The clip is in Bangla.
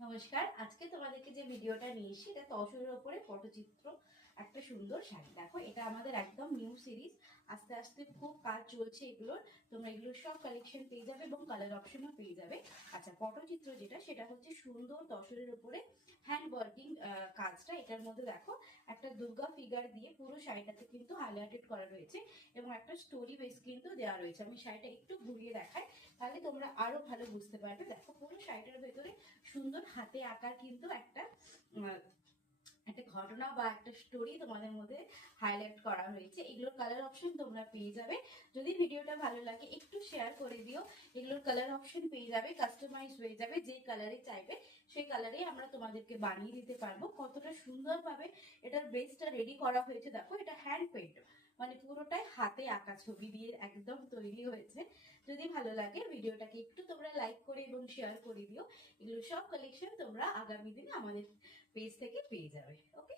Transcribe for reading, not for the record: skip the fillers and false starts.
নমস্কার, আজকে তোমাদেরকে যে ভিডিওটা নিয়ে এসেছি এটা তসরের উপরে পটচিত্র একটা সুন্দর শাড়ি। দেখো এটা আমাদের একদম নিউ সিরিজ, আস্তে আস্তে খুব কাজ চলছে এগুলোর। তোমরা এগুলোর সব কালেকশন পেয়ে যাবে এবং কালার অপশনও পেয়ে যাবে। আচ্ছা, পটচিত্র যেটা সেটা হচ্ছে সুন্দর তসরের উপরে হ্যান্ড ওয়ার্কিং কাজটা। এটার মধ্যে দেখো একটা দুর্গা ফিগার দিয়ে পুরো শাড়িটাতে কিন্তু হাইলাইটেড করা রয়েছে এবং একটা স্টোরি বেস কিন্তু দেওয়া রয়েছে। আমি শাড়িটা একটু ঘুরিয়ে দেখাই, তাহলে তোমরা আরো ভালো বুঝতে পারবে। দেখো পুরো শাড়িটার ভেতরে সুন্দর হাতে আঁকা কিন্তু একটা একটা ঘটনা বা একটা স্টোরি তোমাদের মধ্যে হাইলাইট করা হয়েছে। এগুলোর কালার অপশন তোমরা পেয়ে যাবে। যদি ভিডিওটা ভালো লাগে একটু শেয়ার করে দিও। এগুলোর কালার অপশন পেয়ে যাবে, কাস্টমাইজ হয়ে যাবে। যে কালারে চাইবে সেই কালারেই আমরা তোমাদেরকে বানিয়ে দিতে পারবো। কতটা সুন্দরভাবে এটার বেসটা রেডি করা হয়েছে দেখো। এটা হ্যান্ড পেন্ট, মানে পুরোটাই হাতে আঁকা ছবি দিয়ে একদম তৈরি হয়েছে। যদি ভালো লাগে ভিডিওটাকে একটু তোমরা লাইক করে এবং শেয়ার করে দিও। এগুলো সব কালেকশন তোমরা আগামী দিনে আমাদের পেজ থেকে পেয়ে যাবে। ওকে।